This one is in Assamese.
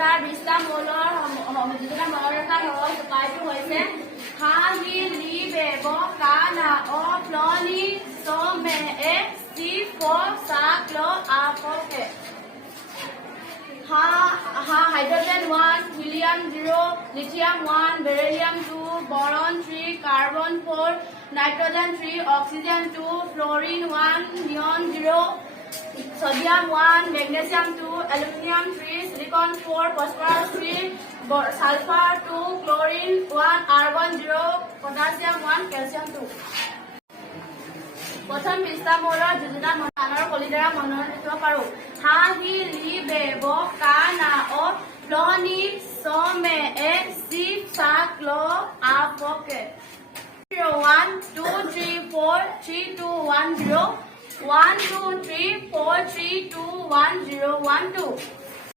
তাৰ 20টা মৌলৰ যোজনা মৌলৰেখাৰ সৰল উপায়টো হৈছে হা হি লি বে ব কা না অ প্লনি চ মে এ চি ফ সা ক্ল আ প কে hydrogen 1, helium 0, lithium 1, beryllium 2, boron 3, carbon 4, nitrogen 3, oxygen 2, fluorine 1, neon 0, sodium 1, magnesium 2, aluminium 3, silicon 4, phosphorus 3, sulphur 2, chlorine 1, argon 0, potassium 1, calcium 2। प्रथम 20টা মৌলৰ যোজনা কাণৰ কলিদ্বাৰা মনত ৰাখিব পাৰো হা হি লি বে ব কা না অ প্লনি চ মে এ চি সা ক্ল আ প কে 1 2 3 4 3 2 1 0 1 2 3 4 3 2 1 0 1 2